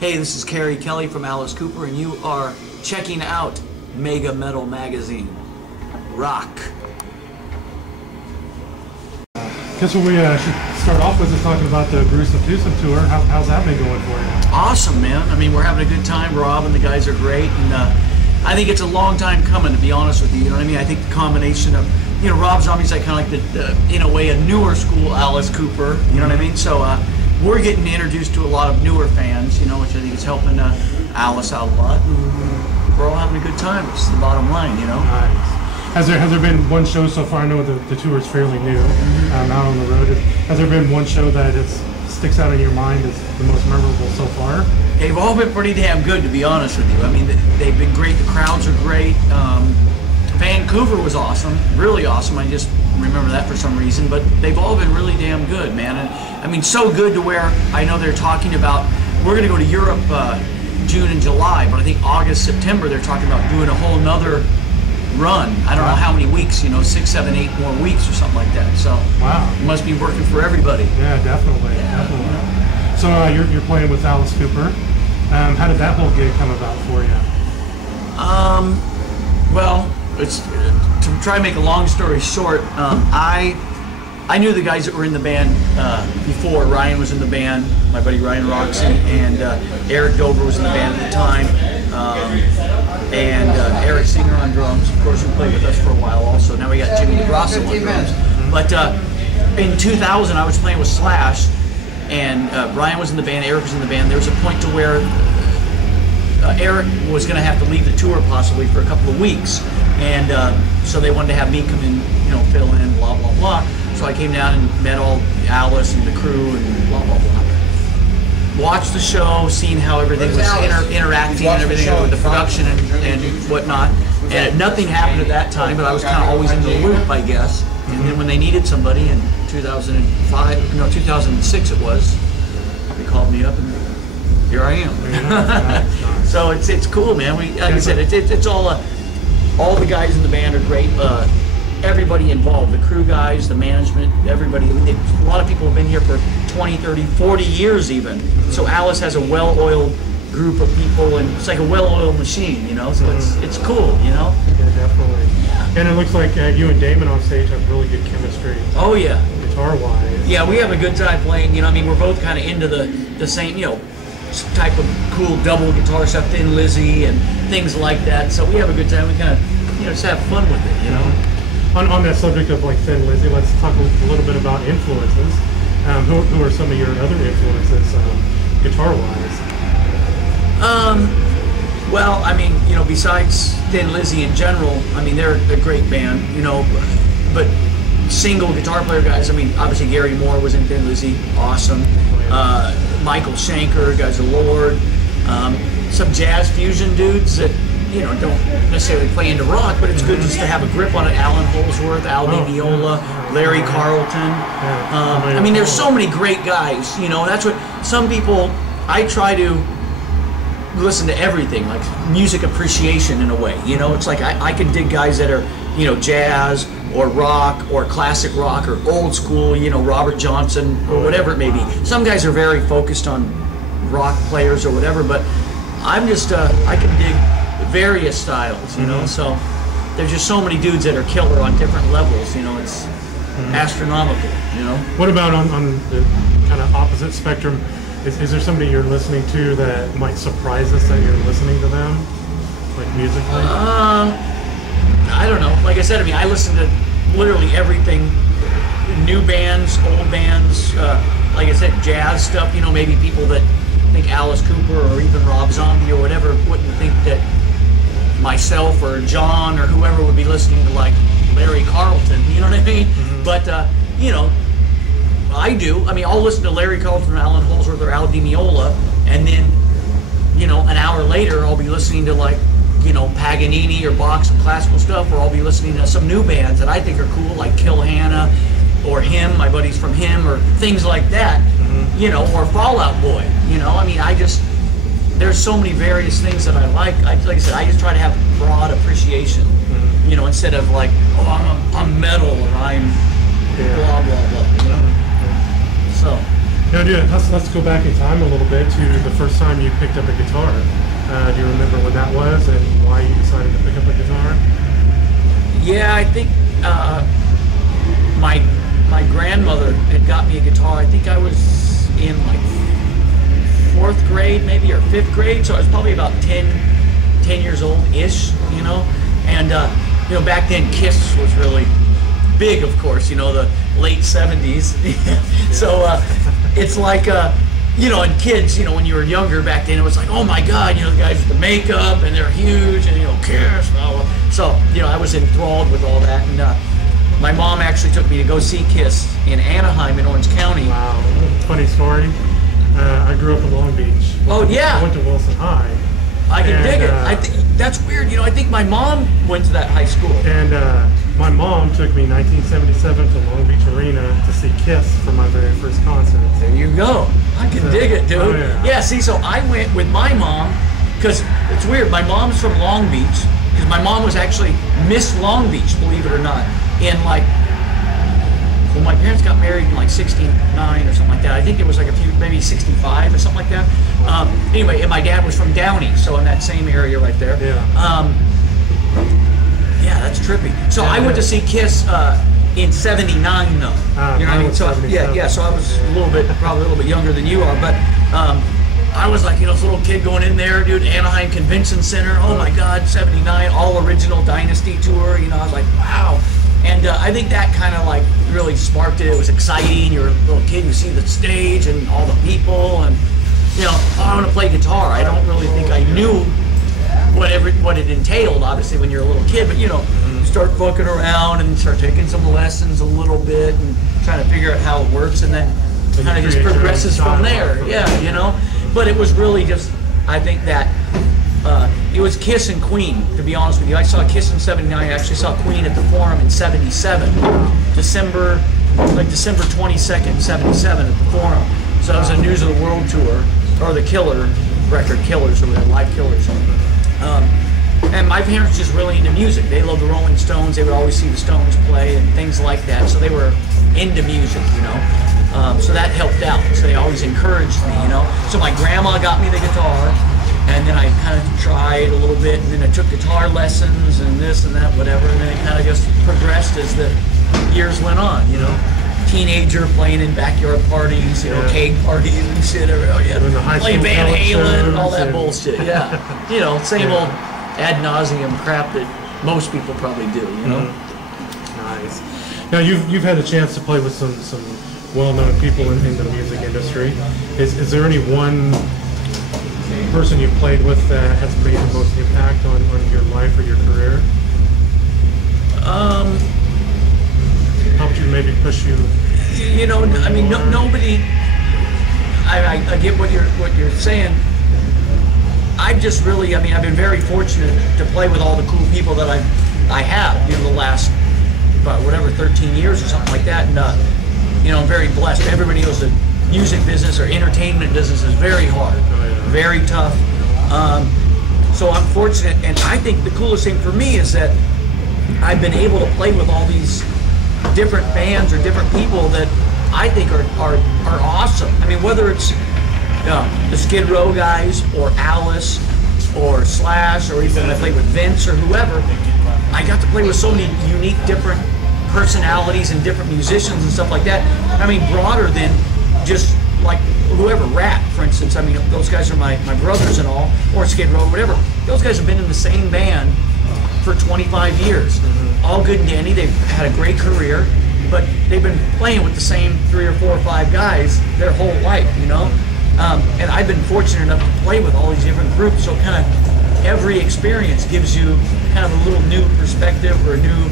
Hey, this is Keri Kelli from Alice Cooper, and you are checking out Mega Metal Magazine. Rock. Guess what we should start off with is talking about the Gruesome Twosome tour. How's that been going for you? Awesome, man. I mean, we're having a good time. Rob and the guys are great, and I think it's a long time coming, to be honest with you. You know what I mean? I think the combination of, you know, Rob Zombie's like kind of like the in a way, a newer school Alice Cooper. You know what I mean? So we're getting introduced to a lot of newer fans, you know, which I think is helping Alice out a lot. And we're all having a good time. It's the bottom line, you know. Nice. Has there been one show so far? I know the tour is fairly new, out on the road. Has there been one show that sticks out in your mind as the most memorable so far? They've all been pretty damn good, to be honest with you. I mean, they've been great. The crowds are great. Vancouver was awesome, really awesome. I just remember that for some reason. But they've all been really damn good, man. And I mean, so good to where I know they're talking about, we're going to go to Europe June and July, but I think August, September, they're talking about doing a whole nother run. I don't know how many weeks, you know, 6, 7, 8 more weeks or something like that. So wow, it must be working for everybody. Yeah, definitely. Definitely. So you're playing with Alice Cooper. How did that whole gig come about for you? Well, it's to try and make a long story short. I knew the guys that were in the band before. Ryan was in the band, my buddy Ryan Roxy, and Eric Dover was in the band at the time, and Eric Singer on drums, of course, who played with us for a while also. Now we got Jimmy DeGrasso on drums. But in 2000, I was playing with Slash, and Ryan was in the band, Eric was in the band. There was a point to where Eric was going to have to leave the tour possibly for a couple of weeks, and so they wanted to have me come in, you know, fill in, blah, blah, blah. So I came down and met all Alice and the crew and blah, blah, blah. Watched the show, seen how everything was interacting and everything with the production and whatnot. And nothing happened at that time, but I was kind of always in the loop, I guess. And then when they needed somebody in 2006 it was, they called me up and here I am. So it's cool, man. Like I said, it's all the guys in the band are great. Everybody involved, the crew guys, the management, everybody. A lot of people have been here for 20, 30, 40 years even. So Alice has a well-oiled group of people, and it's like a well-oiled machine, you know. So it's cool, you know. Yeah, definitely. Yeah. And it looks like you and Damon on stage have really good chemistry. Oh yeah. Guitar-wise. Yeah, we have a good time playing. You know, I mean, we're both kind of into the same, you know, type of cool double guitar stuff, Thin Lizzy and things like that. So we have a good time. We kind of, you know, just have fun with it, you know. On that subject of like Thin Lizzy, let's talk a little bit about influences. Who are some of your other influences, guitar-wise? Well, I mean, you know, besides Thin Lizzy in general, I mean, they're a great band, you know, but single guitar player guys, I mean, obviously Gary Moore was in Thin Lizzy, awesome. Michael Schenker, Guys of Lord, some jazz fusion dudes that, you know, don't necessarily play into rock, but it's good just to have a grip on it. Alan Holdsworth, Al Di Meola, Larry Carlton. I mean, there's so many great guys, you know. That's what some people, I try to listen to everything, like music appreciation in a way, you know. It's like I can dig guys that are, you know, jazz or rock or classic rock or old school, you know, Robert Johnson or whatever it may be. Some guys are very focused on rock players or whatever, but I'm just, I can dig various styles, you know. So there's just so many dudes that are killer on different levels, you know. It's astronomical, you know. What about on the kind of opposite spectrum? Is there somebody you're listening to that might surprise us that you're listening to them, like musically? I don't know. Like I said, I mean, I listen to literally everything, new bands, old bands, like I said, jazz stuff, you know. Maybe people that think Alice Cooper or even Rob Zombie or whatever wouldn't think that myself or John or whoever would be listening to like Larry Carlton, you know what I mean? But you know, I do. I mean, I'll listen to Larry Carlton or Alan Holdsworth or Al Di Meola, and then, you know, an hour later I'll be listening to like, you know, Paganini or Bach, some classical stuff, or I'll be listening to some new bands that I think are cool, like Kill Hannah or Him, my buddies from Him, or things like that, you know, or Fall Out Boy, you know. I mean, there's so many various things that I like. Like I said, I just try to have broad appreciation, you know, instead of like, oh, I'm metal or I'm blah, blah, blah, you know. So Now, let's go back in time a little bit to the first time you picked up a guitar. Do you remember when that was and why you decided to pick up a guitar? Yeah, I think my grandmother had got me a guitar. I think I was in like 4th grade, maybe, or 5th grade, so I was probably about 10 years old-ish, you know. And you know, back then Kiss was really big, of course, you know, the late 70s. So it's like, you know, and kids, you know, when you were younger back then, it was like, oh my God, you know, the guys with the makeup and they're huge and, you know, Kiss. So, you know, I was enthralled with all that. And my mom actually took me to go see Kiss in Anaheim in Orange County. Wow, funny story. I grew up in Long Beach. Oh, yeah. I went to Wilson High. I can dig it. I think that's weird. You know, I think my mom went to that high school. And my mom took me 1977 to Long Beach Arena to see Kiss for my very first concert. There you go. I can dig it, dude. Oh, yeah. Yeah, see, so I went with my mom, because it's weird. My mom's from Long Beach, because my mom was actually Miss Long Beach, believe it or not, in like, well, my parents got married in like 69 or something like that. I think it was like a few, maybe 65 or something like that. Anyway, and my dad was from Downey, so in that same area right there. Yeah. Yeah, that's trippy. So I went to see Kiss in '79, though. You know what I mean? So yeah. So I was probably a little bit younger than you are, but I was like, you know, this little kid going in there, dude. Anaheim Convention Center. Oh my God, '79, all original Dynasty tour. You know, I was like, wow. And I think that kind of like really sparked it. It was exciting. You're a little kid, you see the stage and all the people, and you know, oh, I want to play guitar. I don't really think I knew what it entailed, obviously, when you're a little kid. But you know, you start fucking around and start taking some lessons a little bit and trying to figure out how it works, and then kind of just progresses from there. Yeah, you know. But it was really just, I think that. It was Kiss and Queen, to be honest with you. I saw Kiss in '79. I actually saw Queen at the Forum in '77, December 22nd, '77 at the Forum. So that was a News of the World tour, or the Killer record, Killers, or the Live Killers. And my parents just really into music. They loved the Rolling Stones. They would always see the Stones play and things like that. So they were into music, you know. So that helped out. So they always encouraged me, you know. So my grandma got me the guitar. And then I kind of tried a little bit, and then I took guitar lessons and this and that, whatever, and then it kind of just progressed as the years went on, you know. Teenager playing in backyard parties, you know, keg parties and shit. Playing Van Halen and all that bullshit, yeah. You know, same old ad nauseum crap that most people probably do, you know. Nice. Now, you've had a chance to play with some well-known people in the music industry. Is there any one person you've played with that has made the most impact on your life or your career? Helped you, maybe push you? You know, I mean, nobody. I get what you're saying. I've just really, I mean, I've been very fortunate to play with all the cool people that I have. You know, the last about 13 years or something like that, and you know, I'm very blessed. Everybody knows the music business or entertainment business is very hard. Very tough. So I'm fortunate, and I think the coolest thing for me is that I've been able to play with all these different bands or different people that I think are awesome. I mean, whether it's the Skid Row guys or Alice or Slash, or even I played with Vince or whoever, I got to play with so many unique, different personalities and different musicians and stuff like that. I mean, broader than just like whoever, Rat, for instance. I mean, those guys are my brothers and all, or Skid Row, whatever. Those guys have been in the same band for 25 years. All good and dandy. They've had a great career, but they've been playing with the same 3 or 4 or 5 guys their whole life, you know? And I've been fortunate enough to play with all these different groups, so kind of every experience gives you kind of a little new perspective or a new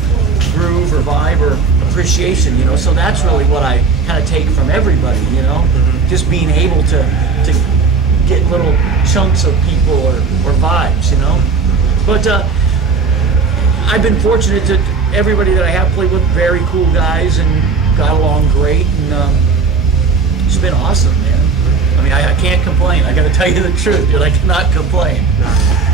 groove or vibe or appreciation, you know? So that's really what I kind of take from everybody, you know? Just being able to get little chunks of people or vibes, you know? But I've been fortunate to everybody that I have played with, very cool guys, and got along great, and it's been awesome, man. I mean, I can't complain. I got to tell you the truth, dude. I cannot complain.